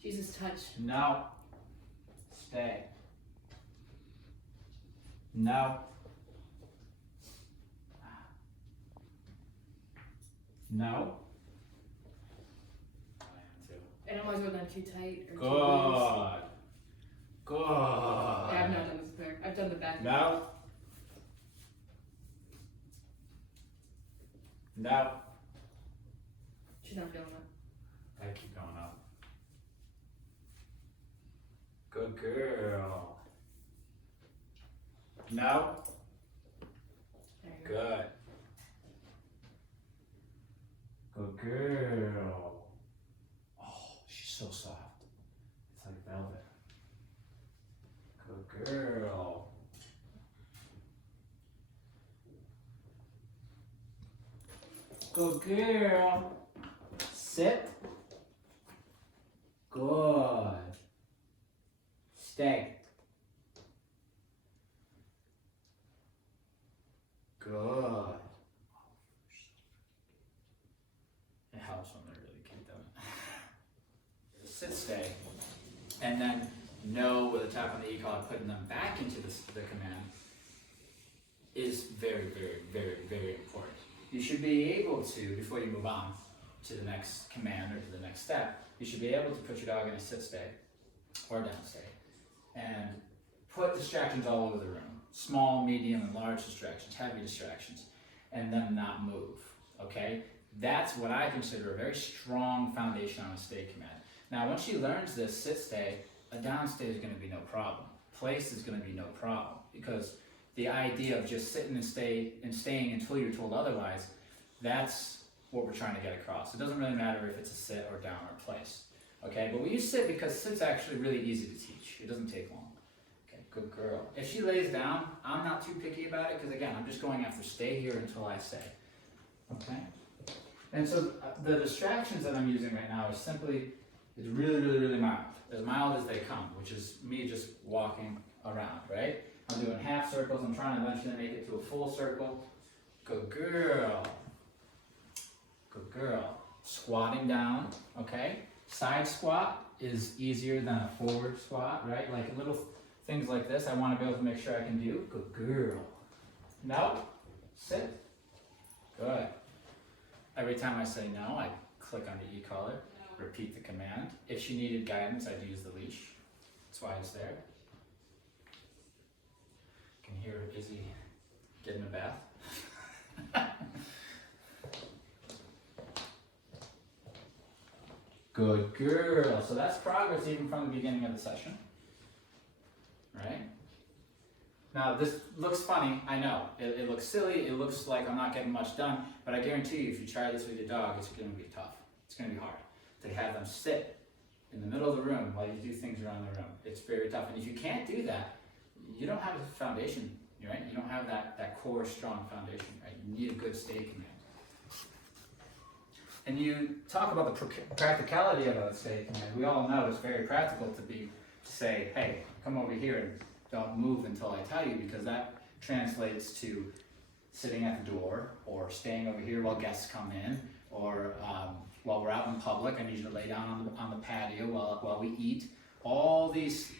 She uses touch. No. Stay. No. No. I am too. And I'm always going down too tight or too Good. loose. Good. Yeah, I've not done this before. I've done the back. No. No. She's not feeling it. I keep going up. Good girl. No. There you go. Good. Good girl. Oh, she's so soft. It's like velvet. Good girl. Good girl. Sit. Good. Stay. Good. It helps when they're really cute, doesn't it? Sit, stay, and then know with a tap on the e-collar, putting them back into the command is very, very, very, very important. You should be able to, before you move on to the next command or to the next step, you should be able to put your dog in a sit stay or down stay and put distractions all over the room. Small, medium, and large distractions, heavy distractions, and then not move, okay? That's what I consider a very strong foundation on a stay command. Now, once she learns this sit stay, a down stay is gonna be no problem. Place is gonna be no problem, because the idea of just sitting and staying until you're told otherwise, that's what we're trying to get across. It doesn't really matter if it's a sit or down or place, okay? But we use sit because sit's actually really easy to teach. It doesn't take long. Okay, good girl. If she lays down, I'm not too picky about it because again, I'm just going after stay here until I say, okay? And so the distractions that I'm using right now is simply, it's really, really, really mild as they come, which is me just walking around, right? I'm doing half circles, I'm trying to eventually make it to a full circle. Good girl. Good girl. Squatting down, okay? Side squat is easier than a forward squat, right? Like little things like this, I want to be able to make sure I can do. Good girl. No. Sit. Good. Every time I say no, I click on the e-collar, repeat the command. If she needed guidance, I'd use the leash. That's why it's there. You can hear her busy getting a bath. Good girl. So that's progress even from the beginning of the session, right? Now this looks funny, I know. It looks silly, it looks like I'm not getting much done, but I guarantee you if you try this with your dog, it's gonna be tough. It's gonna be hard. To have them sit in the middle of the room while you do things around the room, it's very tough. And if you can't do that, you don't have a foundation, right? You don't have that core strong foundation, right? You need a good stay command. And you talk about the practicality of a stay command. We all know it's very practical to say, hey, come over here and don't move until I tell you, because that translates to sitting at the door or staying over here while guests come in, or while we're out in public, I need you to lay down on the patio while we eat. All this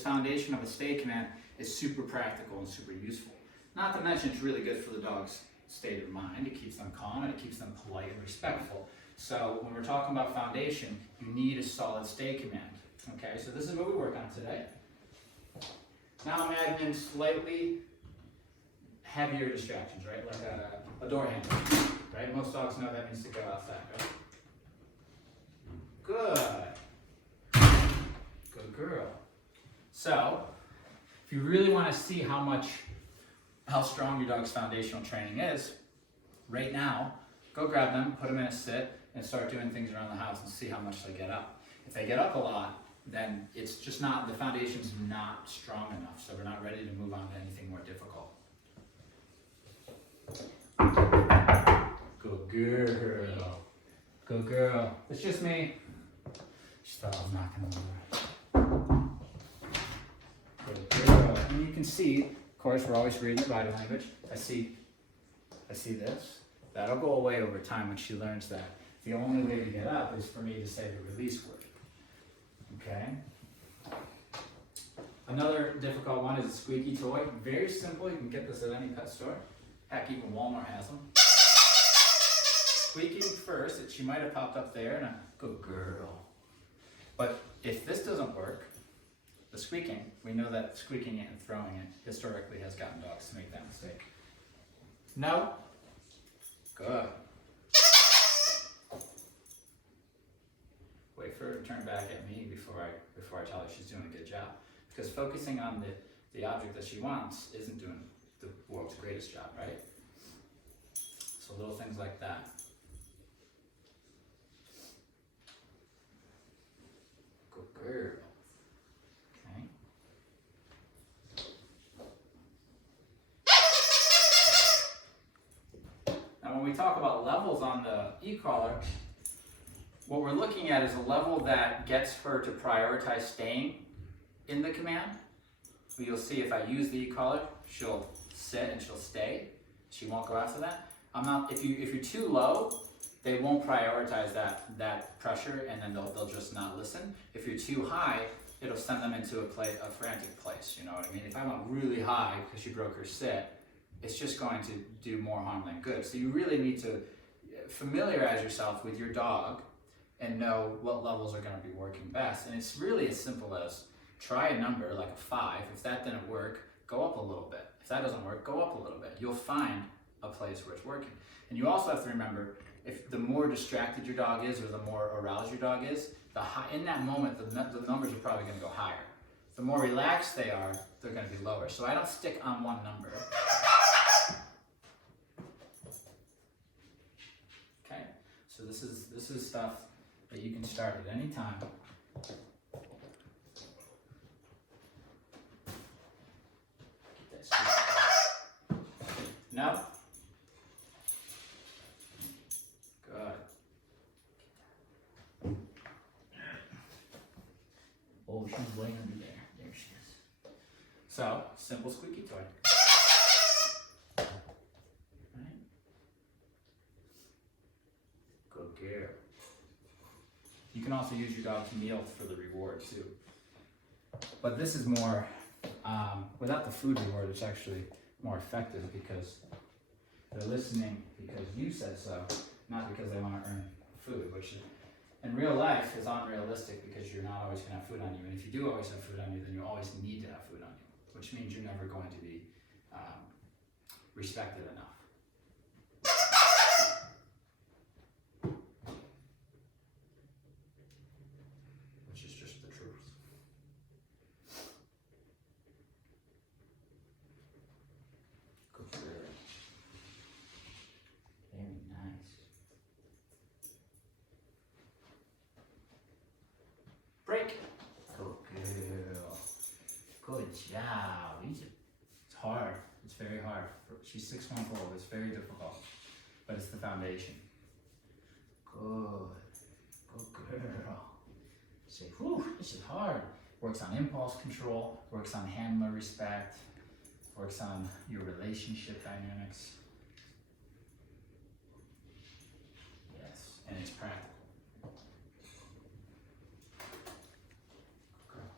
foundation of a stay command is super practical and super useful. Not to mention it's really good for the dog's state of mind. It keeps them calm and it keeps them polite and respectful. So when we're talking about foundation, you need a solid stay command. Okay, so this is what we work on today. Now I'm adding in slightly heavier distractions, right? Like a door handle, right? Most dogs know that needs to go outside, right? Good. Good girl. So, if you really want to see how strong your dog's foundational training is, right now, go grab them, put them in a sit, and start doing things around the house and see how much they get up. If they get up a lot, then it's just not, the foundation's not strong enough, so we're not ready to move on to anything more difficult. Good girl. Good girl. It's just me. She thought I was knocking over. Good girl. And you can see, of course, we're always reading the body language. I see this. That'll go away over time when she learns that. The only way to get up is for me to say the release word. Another difficult one is a squeaky toy. Very simple, you can get this at any pet store. Heck, even Walmart has them. Squeaking first, she might have popped up there, and good girl. But if this doesn't work, the squeaking, we know that squeaking it and throwing it historically has gotten dogs to make that mistake. No? Good. Wait for her to turn back at me before I tell her she's doing a good job. Because focusing on the object that she wants isn't doing the world's greatest job, right? So little things like that. Good girl. Okay. Now when we talk about levels on the e-collar, what we're looking at is a level that gets her to prioritize staying in the command. So you'll see if I use the e-collar, she'll sit and she'll stay. She won't go after that. If you're too low, they won't prioritize that pressure, and then they'll just not listen. If you're too high, it'll send them into a frantic place. You know what I mean? If I'm up really high because she broke her sit, it's just going to do more harm than good. So you really need to familiarize yourself with your dog and know what levels are going to be working best. And it's really as simple as try a number like a 5. If that didn't work, go up a little bit. If that doesn't work, go up a little bit. You'll find a place where it's working. And you also have to remember, if the more distracted your dog is or the more aroused your dog is, in that moment, the numbers are probably going to go higher. The more relaxed they are, they're going to be lower. So I don't stick on one number. Okay, so this is stuff that you can start at any time. No. Good. Oh, she's way under there. There she is. So, simple squeaky toy. Right? Good girl. You can also use your dog to kneel for the reward too. But this is more, without the food reward, it's actually more effective because they're listening because you said so, not because they want to earn food, which in real life is unrealistic because you're not always going to have food on you. And if you do always have food on you, then you always need to have food on you, which means you're never going to be respected enough. Which is just the truth. Good girl. Very nice. Break. Good girl. Good job. It's hard. It's very hard. She's 6 months old. It's very difficult, but it's the foundation. Good. Good girl. Say, whew, this is hard. Works on impulse control, works on handler respect, works on your relationship dynamics. Yes, and it's practical. Good girl.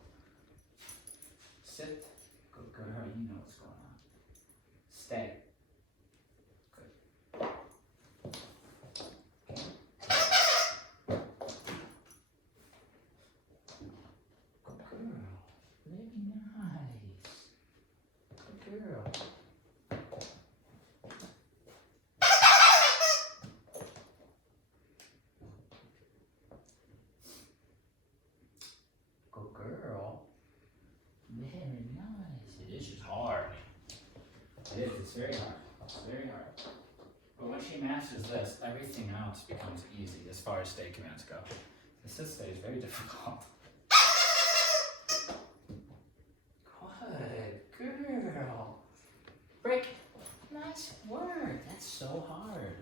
Sit. Good girl, you know what's going on. Stay. Good. Good girl. Very nice. Good girl. Good girl. Very nice. It is just hard. It is. It's very hard. It's very hard. But when she masters this, everything else becomes easy as far as stay commands go. The sit stay is very difficult. Good girl. Break. Nice work. That's so hard.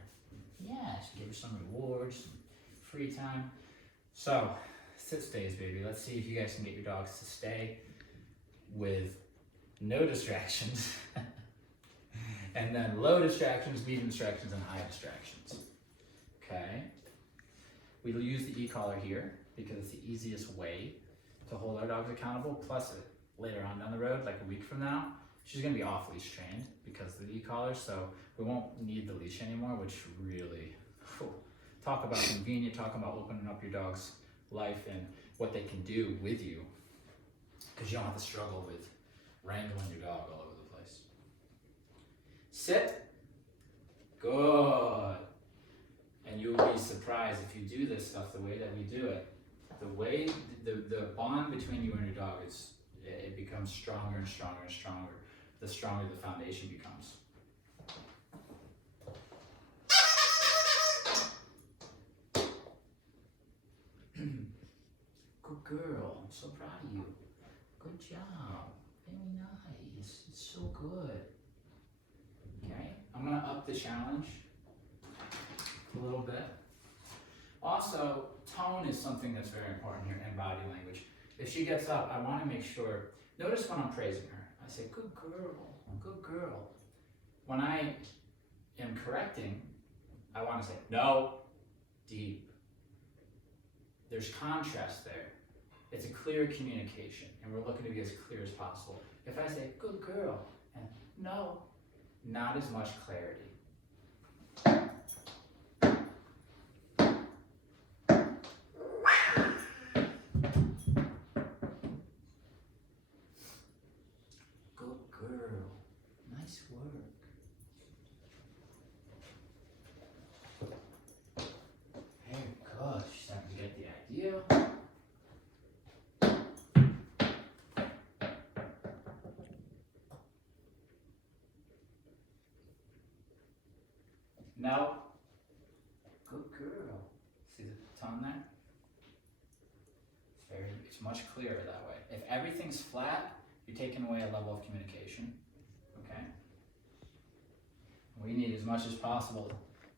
Yes, give her some rewards, some free time. So, sit stays, baby. Let's see if you guys can get your dogs to stay with no distractions. And then low distractions, medium distractions, and high distractions. Okay. We'll use the e-collar here because it's the easiest way to hold our dogs accountable. Plus, later on down the road, like a week from now, she's gonna be off leash trained because of the e-collar, so we won't need the leash anymore, which really, talk about convenient, talk about opening up your dog's life and what they can do with you, because you don't have to struggle with wrangling your dog all over the place. Sit. Good. And you'll be surprised if you do this stuff the way that we do it. The way the bond between you and your dog it becomes stronger and stronger and stronger. The stronger the foundation becomes. Good girl. I'm so proud of you. Good job. Very nice. It's so good. Okay, I'm gonna up the challenge a little bit. Also, tone is something that's very important here, and body language. If she gets up, I want to make sure, notice when I'm praising her, I say, good girl, good girl. When I am correcting, I want to say, no, deep. There's contrast there. It's a clear communication, and we're looking to be as clear as possible. If I say, good girl, and no, not as much clarity. No. Good girl. See the tone there? It's much clearer that way. If everything's flat, you're taking away a level of communication. Okay? We need as much as possible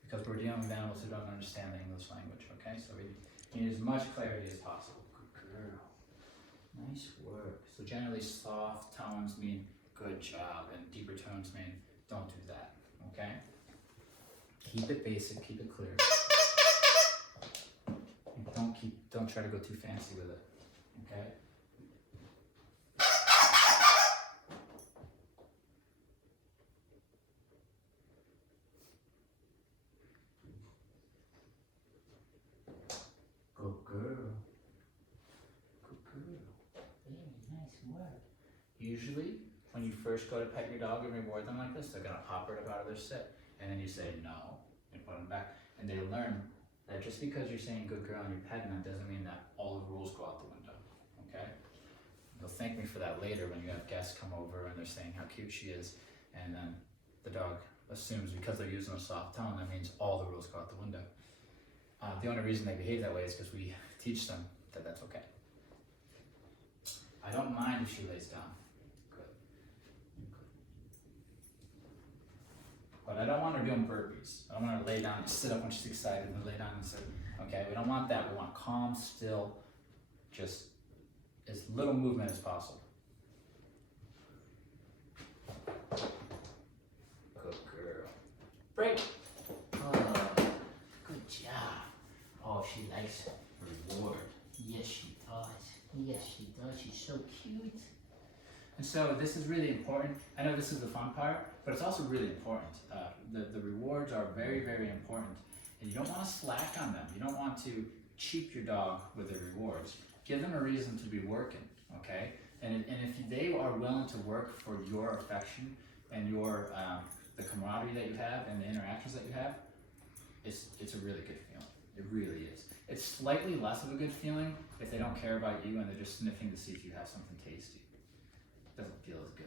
because we're dealing with animals who don't understand the English language. Okay? So we need as much clarity as possible. Good girl. Nice work. So generally soft tones mean good job, and deeper tones mean don't do that. Okay? Keep it basic, keep it clear. Don't try to go too fancy with it. Okay? Good girl. Good girl. Very nice work. Usually, when you first go to pet your dog and reward them like this, they're gonna hop right up out of their sit. And then you say no, and put them back. And they learn that just because you're saying good girl and you're petting them doesn't mean that all the rules go out the window, okay? They'll thank me for that later when you have guests come over and they're saying how cute she is, and then the dog assumes because they're using a soft tone, that means all the rules go out the window. The only reason they behave that way is because we teach them that that's okay. I don't mind if she lays down. But I don't want her doing burpees. I don't want her to lay down and sit up when she's excited and lay down and sit. Okay, we don't want that. We want calm, still, just as little movement as possible. Good girl. Break. Oh, good job. Oh, she likes reward. Yes, she does. Yes, she does. She's so cute. And so this is really important. I know this is the fun part, but it's also really important. The rewards are very, very important. And you don't want to slack on them. You don't want to cheap your dog with the rewards. Give them a reason to be working, okay? And if they are willing to work for your affection and your the camaraderie that you have and the interactions that you have, it's a really good feeling. It really is. It's slightly less of a good feeling if they don't care about you and they're just sniffing to see if you have something tasty. Doesn't feel as good.